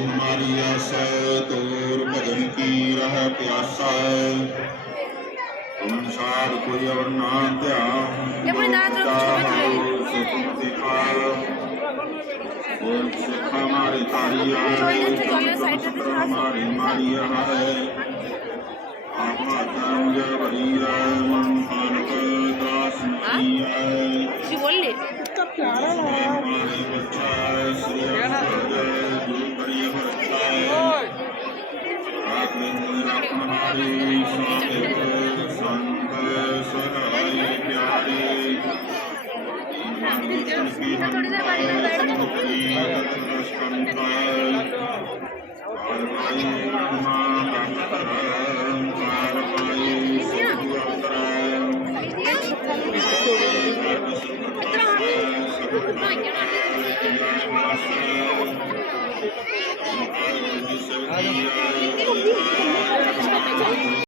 हमारी आशा तोर भजन की रह प्यासा अनुसार कोई और ना ध्यान हमारी तारिया हमारी मारिया है थोड़ी देर बाद में बैठ